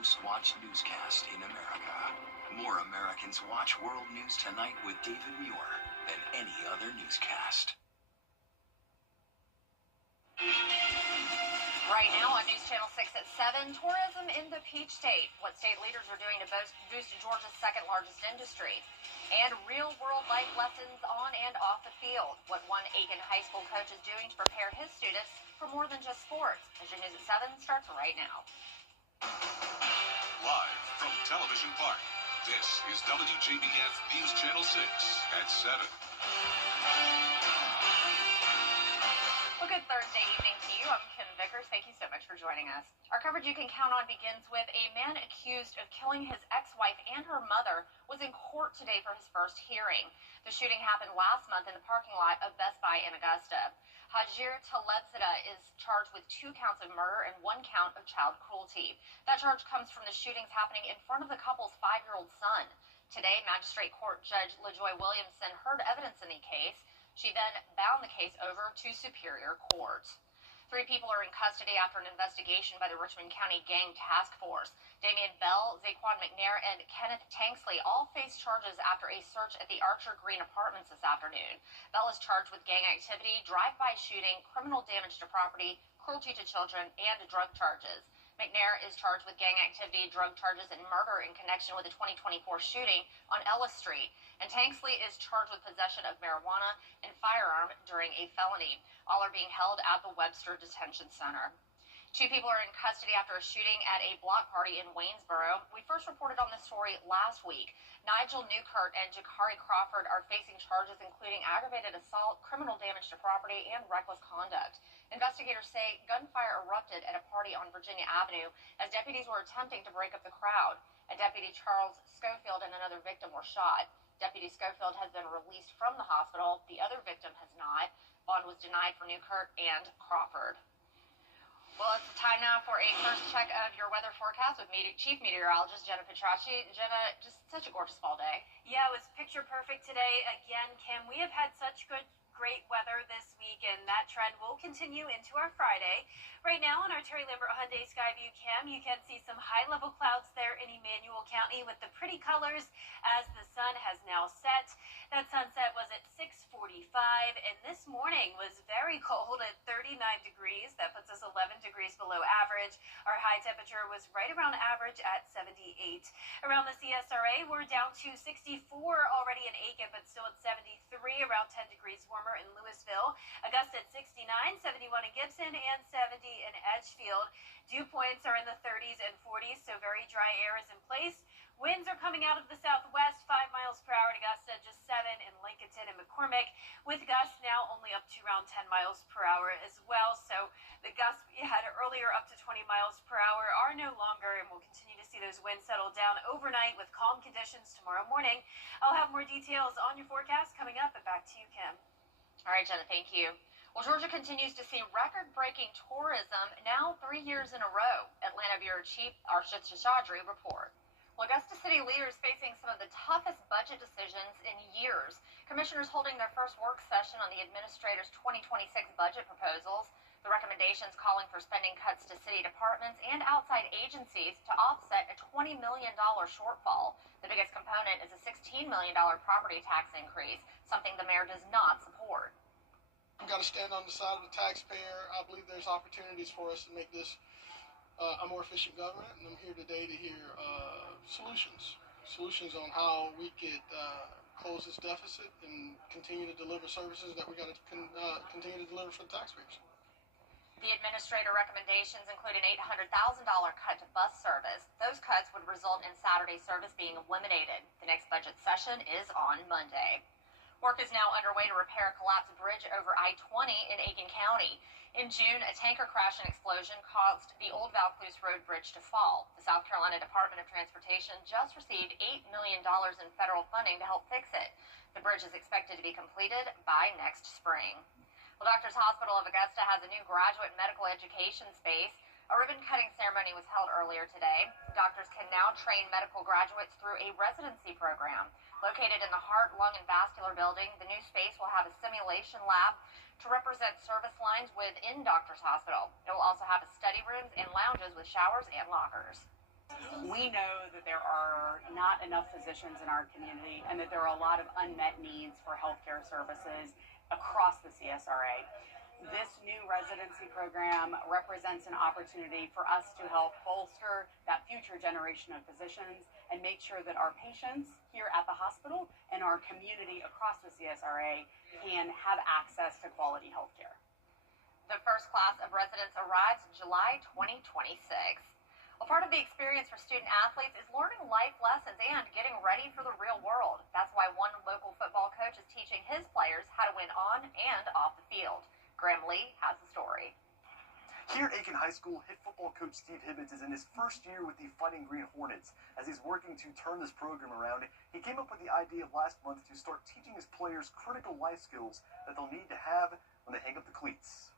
most watched newscast in America. More Americans watch World News Tonight with David Muir than any other newscast. Right now on News Channel 6 at 7, tourism in the Peach State, what state leaders are doing to boost Georgia's second largest industry, and real-world life lessons on and off the field, what one Aiken High School coach is doing to prepare his students for more than just sports. As your News at 7 starts right now. Live from Television Park, this is WJBF News Channel 6 at 7. Well, good Thursday evening to you. I'm Kim Vickers. Thank you so much for joining us. Our coverage you can count on begins with a man accused of killing his ex-wife and her mother was in court today for his first hearing. The shooting happened last month in the parking lot of Best Buy in Augusta. Hajir Talebzadeh is charged with 2 counts of murder and 1 count of child cruelty. That charge comes from the shootings happening in front of the couple's 5-year-old son. Today, Magistrate Court Judge LaJoy Williamson heard evidence in the case. She then bound the case over to Superior Court. 3 people are in custody after an investigation by the Richmond County Gang Task Force. Damian Bell, Zaquan McNair, and Kenneth Tanksley all face charges after a search at the Archer Green Apartments this afternoon. Bell is charged with gang activity, drive-by shooting, criminal damage to property, cruelty to children, and drug charges. McNair is charged with gang activity, drug charges, and murder in connection with the 2024 shooting on Ellis Street. And Tanksley is charged with possession of marijuana and firearm during a felony. All are being held at the Webster Detention Center. 2 people are in custody after a shooting at a block party in Waynesboro. We first reported on this story last week. Nigel Newkirk and Jakari Crawford are facing charges including aggravated assault, criminal damage to property, and reckless conduct. Investigators say gunfire erupted at a party on Virginia Avenue as deputies were attempting to break up the crowd. A deputy, Charles Schofield, and another victim were shot. Deputy Schofield has been released from the hospital. The other victim has not. Bond was denied for Newkirk and Crawford. Well, it's time now for a first check of your weather forecast with Chief Meteorologist Jenna Petracci. Jenna, just such a gorgeous fall day. Yeah, it was picture perfect today. Again, Kim, we have had such great weather this week, and that trend will continue into our Friday. Right now on our Terry Lambert Hyundai Skyview Cam, you can see some high-level clouds there in Emmanuel County with the pretty colors as the sun has now set. That sunset was at 6:45, and this morning was very cold at 39 degrees. That puts us 11 degrees below average. Our high temperature was right around average at 78. Around the CSRA, we're down to 64 already in Aiken, but still at 73, around 10 degrees warmer in Louisville. Augusta at 69, 71 in Gibson, and 70 in Edgefield. Dew points are in the 30s and 40s, so very dry air is in place. Winds are coming out of the southwest, 5 miles per hour in Augusta, just 7 in Lincolnton and McCormick, with gusts now only up to around 10 miles per hour as well. So the gusts we had earlier up to 20 miles per hour are no longer, and we'll continue to see those winds settle down overnight with calm conditions tomorrow morning. I'll have more details on your forecast coming up, but back to you, Kim. All right, Jenna, thank you. Well, Georgia continues to see record-breaking tourism now 3 years in a row. Atlanta Bureau Chief Arshad Shashadri report. Well, Augusta City leaders facing some of the toughest budget decisions in years. Commissioners holding their first work session on the administrator's 2026 budget proposals. The recommendations calling for spending cuts to city departments and outside agencies to offset a $20 million shortfall. The biggest component is a $16 million property tax increase, something the mayor does not support. We've got to stand on the side of the taxpayer. I believe there's opportunities for us to make this a more efficient government, and I'm here today to hear solutions on how we could close this deficit and continue to deliver services that we got to continue to deliver for the taxpayers. The administrator recommendations include an $800,000 cut to bus service. Those cuts would result in Saturday service being eliminated. The next budget session is on Monday. Work is now underway to repair a collapsed bridge over I-20 in Aiken County. In June, a tanker crash and explosion caused the old Valcluse Road Bridge to fall. The South Carolina Department of Transportation just received $8 million in federal funding to help fix it. The bridge is expected to be completed by next spring. Well, Doctors Hospital of Augusta has a new graduate medical education space. A ribbon-cutting ceremony was held earlier today. Doctors can now train medical graduates through a residency program. Located in the Heart, Lung, and Vascular Building, the new space will have a simulation lab to represent service lines within Doctors Hospital. It will also have study rooms and lounges with showers and lockers. We know that there are not enough physicians in our community and that there are a lot of unmet needs for healthcare services across the CSRA. This new residency program represents an opportunity for us to help bolster that future generation of physicians and make sure that our patients here at the hospital and our community across the CSRA can have access to quality health care. The first class of residents arrives July 2026. Well, part of the experience for student athletes is learning life lessons and getting ready for the real world. That's why one local football coach is teaching his players how to win on and off the field. Graham Lee has the story. Here at Aiken High School, head football coach Steve Hibbets is in his first year with the Fighting Green Hornets. As he's working to turn this program around, he came up with the idea last month to start teaching his players critical life skills that they'll need to have when they hang up the cleats.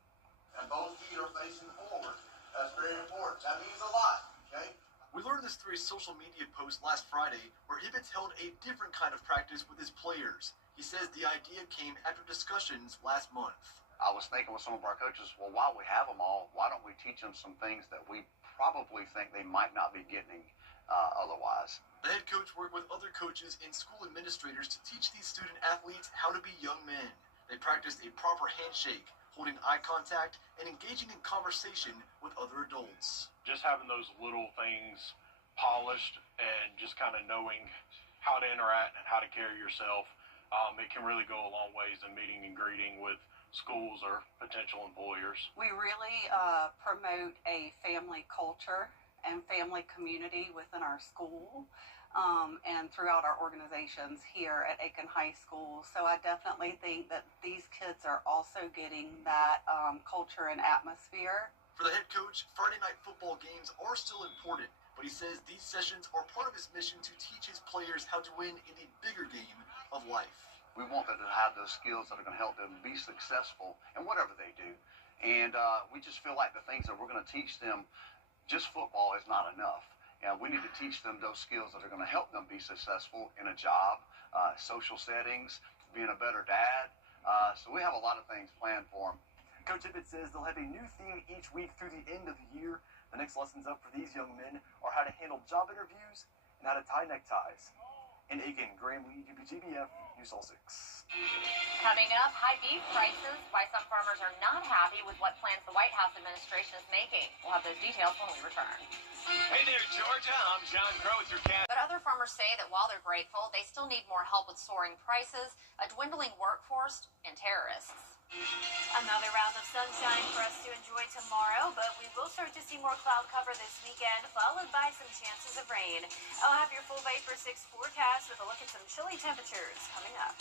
And both feet are facing forward. That's very important. That means a lot, okay? We learned this through a social media post last Friday where Hibbets held a different kind of practice with his players. He says the idea came after discussions last month. I was thinking with some of our coaches, well, while we have them all, why don't we teach them some things that we probably think they might not be getting otherwise? The head coach worked with other coaches and school administrators to teach these student athletes how to be young men. They practiced a proper handshake, holding eye contact, and engaging in conversation with other adults. Just having those little things polished and just kind of knowing how to interact and how to carry yourself, it can really go a long ways in meeting and greeting with schools or potential employers. We really promote a family culture and family community within our school and throughout our organizations here at Aiken High School. So I definitely think that these kids are also getting that culture and atmosphere. For the head coach, Friday night football games are still important, but he says these sessions are part of his mission to teach his players how to win in the bigger game of life. We want them to have those skills that are going to help them be successful in whatever they do. And we just feel like the things that we're going to teach them, just football is not enough. And we need to teach them those skills that are going to help them be successful in a job, social settings, being a better dad. So we have a lot of things planned for them. Coach Hibbett says they'll have a new theme each week through the end of the year. The next lessons up for these young men are how to handle job interviews and how to tie neckties. In Aiken, Graham Lee, WJBF, News All 6. Coming up, high beef prices, why some farmers are not happy with what plans the White House administration is making. We'll have those details when we return. Hey there, Georgia. I'm John Crow with your cat. But other farmers say that while they're grateful, they still need more help with soaring prices, a dwindling workforce, and terrorists. Another round of sunshine for us to enjoy tomorrow, but we will start to see more cloud cover this weekend, followed by some chances of rain. I'll have your full Vapor 6 forecast with a look at some chilly temperatures coming up.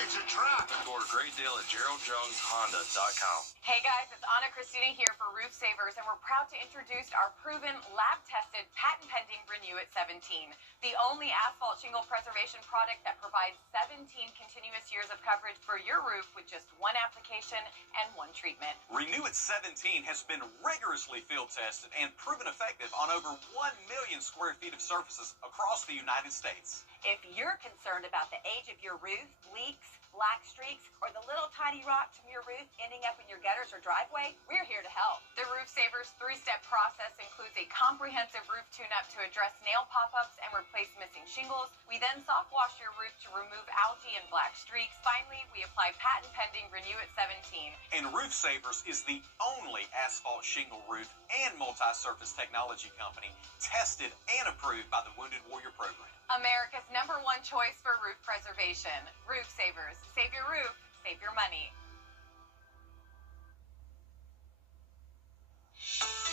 It's a trap. For a great deal at GeraldJonesHonda.com. Hey guys, it's Anna Christina here for Roof Savers, and we're proud to introduce our proven, lab-tested, patent-pending Renew It 17, the only asphalt shingle preservation product that provides 17 continuous years of coverage for your roof with just one application and one treatment. Renew It 17 has been rigorously field tested and proven effective on over 1 million square feet of surfaces across the United States. If you're concerned about the age of your roof, leaks, black streaks, or the little tiny rocks from your roof ending up in your gutters or driveway, we're here to help. The Roof Savers 3-step process includes a comprehensive roof tune-up to address nail pop-ups and replace missing shingles. We then soft wash your roof to remove algae and black streaks. Finally, we apply patent-pending Renew It 17. And Roof Savers is the only asphalt shingle roof and multi-surface technology company tested and approved by the Wounded Warrior Program. America's #1 choice for roof preservation. Roof Savers. Save your roof, save your money.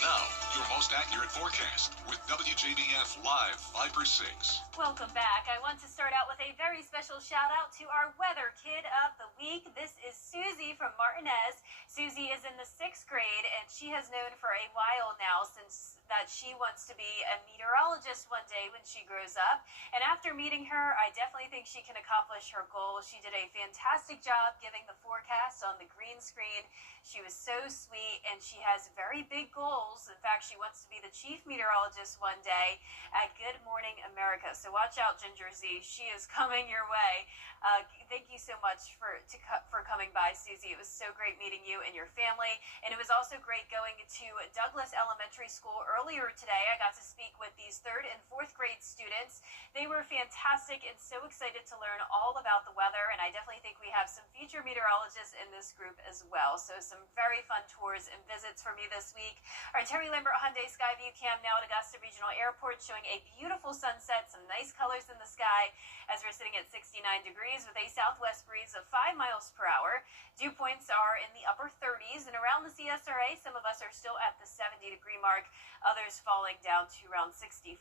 Now, your most accurate forecast with WJBF Live Viper 6. Welcome back. I want to start out with a very special shout out to our weather kid of the week. This is Susie from Martinez. Susie is in the 6th grade, and she has known for a while now since that she wants to be a meteorologist one day when she grows up. And after meeting her, I definitely think she can accomplish her goal. She did a fantastic job giving the forecast on the green screen. She was so sweet, and she has very big goals. In fact, she wants to be the chief meteorologist one day at Good Morning America. So watch out, Ginger Z. She is coming your way. Thank you so much for coming by, Susie. It was so great meeting you and your family. And it was also great going to Douglas Elementary School earlier today. I got to speak with these 3rd and 4th grade students. They were fantastic and so excited to learn all about the weather. And I definitely think we have some future meteorologists in this group as well. So some very fun tours and visits for me this week. Our Terry Lambert Hyundai Skyview cam now at Augusta Regional Airport, showing a beautiful sunset, some nice colors in the sky as we're sitting at 69 degrees with a southwest breeze of 5 miles per hour. Dew points are in the upper 30s, and around the CSRA, some of us are still at the 70-degree mark, others falling down to around 64.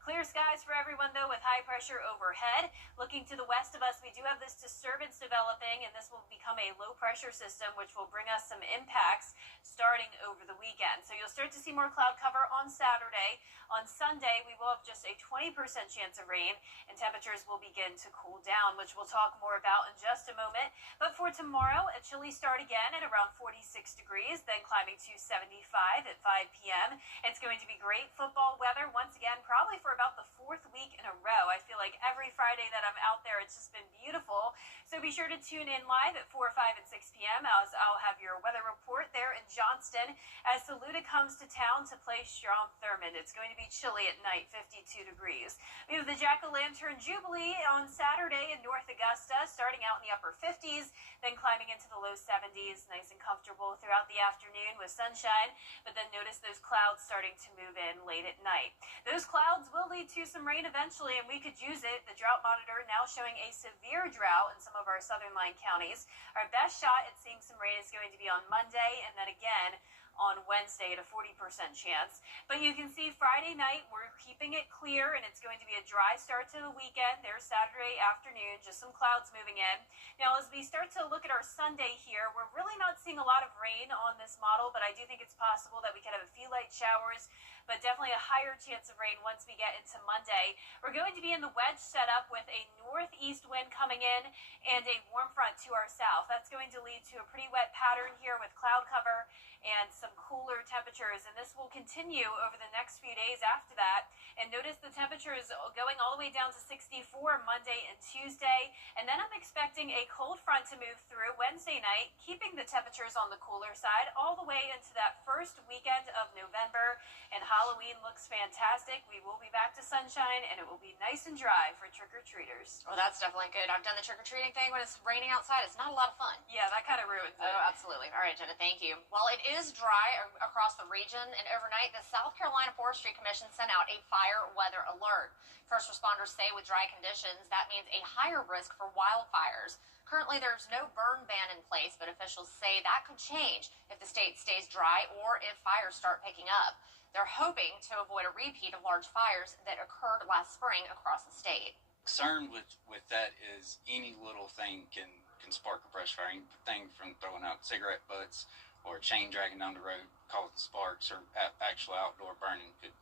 Clear skies for everyone, though, with high pressure overhead. Looking to the west of us, we do have this disturbance developing, and this will become a low-pressure system, which will bring us some impacts starting over the weekend. So you'll start to see more cloud cover on Saturday. On Sunday, we will have just a 20% chance of rain, and temperatures will begin to cool down, which we'll talk more about in just a moment. But for tomorrow, a chilly start again at around 46 degrees, then climbing to 75 at 5 p.m. It's going to be great football weather once again, probably for about the 4th week in a row. I feel like every Friday that I'm out there, it's just been beautiful. So be sure to tune in live at 4, 5, and 6 p.m. as I'll have your weather report there in Johnston as Saluda comes to town to play Strom Thurmond. It's going to be chilly at night, 52 degrees. We have the Jack-o'-lantern Jubilee on Saturday in North Augusta, starting out in the upper 50s, then climbing into the low 70s, nice and comfortable throughout the afternoon with sunshine, but then notice those clouds starting to move in late at night. Those clouds will lead to some rain eventually, and we could use it. The drought monitor now showing a severe drought in some of our southern line counties. Our best shot at seeing some rain is going to be on Monday, and then again on Wednesday at a 40% chance. But you can see Friday night, we're keeping it clear, and it's going to be a dry start to the weekend. There's Saturday afternoon, just some clouds moving in. Now, as we start to look at our Sunday here, we're really not seeing a lot of rain on this model, but I do think it's possible that we could have a few light showers, but definitely a higher chance of rain once we get into Monday. We're going to be in the wedge setup with a northeast wind coming in and a warm front to our south. That's going to lead to a pretty wet pattern here with cloud cover and some cooler temperatures, and this will continue over the next few days after that. And notice the temperatures going all the way down to 64 Monday and Tuesday, and then I'm expecting a cold front to move through Wednesday night, keeping the temperatures on the cooler side all the way into that first weekend of November. And Halloween looks fantastic. We will be back to sunshine, and it will be nice and dry for trick-or-treaters. Well, that's definitely good. I've done the trick-or-treating thing when it's raining outside. It's not a lot of fun. Yeah, that kind of ruins it. Oh, absolutely. All right, Jenna, thank you. Well, it is dry across the region, and overnight, the South Carolina Forestry Commission sent out a fire weather alert. First responders say with dry conditions, that means a higher risk for wildfires. Currently, there's no burn ban in place, but officials say that could change if the state stays dry or if fires start picking up. They're hoping to avoid a repeat of large fires that occurred last spring across the state. Concern with that is any little thing can spark a brush fire. Anything from throwing out cigarette butts or a chain dragging down the road causing sparks, or actual outdoor burning could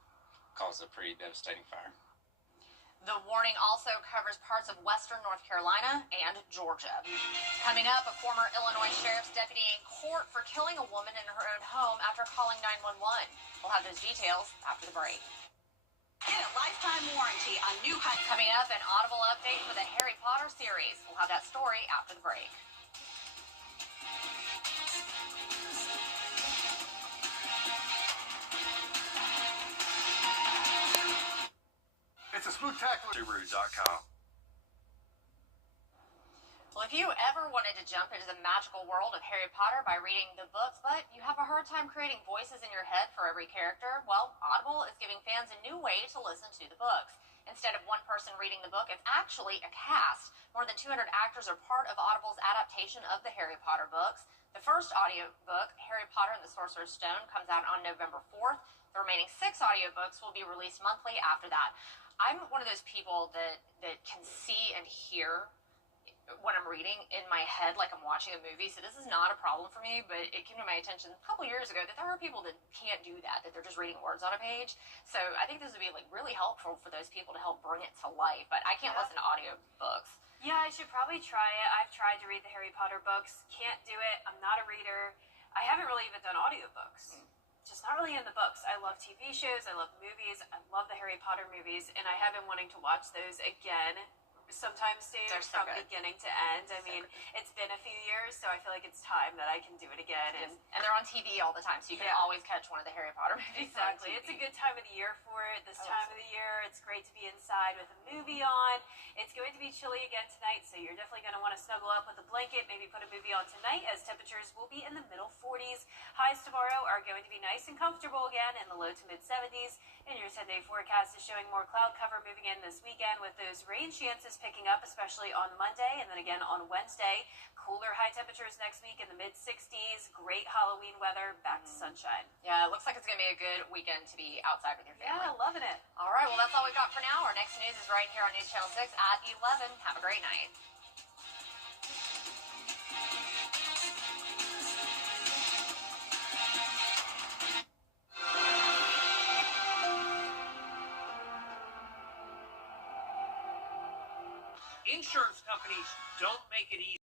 cause a pretty devastating fire. The warning also covers parts of western North Carolina and Georgia. Coming up, a former Illinois sheriff's deputy in court for killing a woman in her own home after calling 911. We'll have those details after the break. Get a lifetime warranty on new Hyundai. Coming up, an Audible update for the Harry Potter series. We'll have that story after the break. It's a spooktacular. Subaru.com. Well, if you ever wanted to jump into the magical world of Harry Potter by reading the books, but you have a hard time creating voices in your head for every character, well, Audible is giving fans a new way to listen to the books. Instead of one person reading the book, it's actually a cast. More than 200 actors are part of Audible's adaptation of the Harry Potter books. The first audiobook, Harry Potter and the Sorcerer's Stone, comes out on November 4th. The remaining 6 audiobooks will be released monthly after that. I'm one of those people that can see and hear when I'm reading in my head like I'm watching a movie, so this is not a problem for me, but it came to my attention a couple years ago that there are people that can't do that they're just reading words on a page. So I think this would be like really helpful for those people to help bring it to life, but I can't listen to audiobooks. Yeah, I should probably try it. I've tried to read the Harry Potter books. Can't do it. I'm not a reader. I haven't really even done audiobooks. Just not really in the books. I love TV shows, I love movies, I love the Harry Potter movies, and I have been wanting to watch those again. Sometimes, Dave, They're so from good. beginning to end. I mean, it's been a few years, so I feel like it's time that I can do it again. And they're on TV all the time, so you can always catch one of the Harry Potter movies. Exactly. It's a good time of the year for it. This time of the year, it's great to be inside with a movie on. It's going to be chilly again tonight, so you're definitely going to want to snuggle up with a blanket, maybe put a movie on tonight, as temperatures will be in the middle 40s. Highs tomorrow are going to be nice and comfortable again in the low to mid 70s. And your 10-day forecast is showing more cloud cover moving in this weekend, with those rain chances picking up, especially on Monday and then again on Wednesday. Cooler high temperatures next week in the mid 60s. Great Halloween weather, back to sunshine. Yeah, it looks like it's going to be a good weekend to be outside with your family. Yeah, loving it. All right, well, that's all we've got for now. Our next news is right here on News Channel 6 at 11. Have a great night. Insurance companies don't make it easy.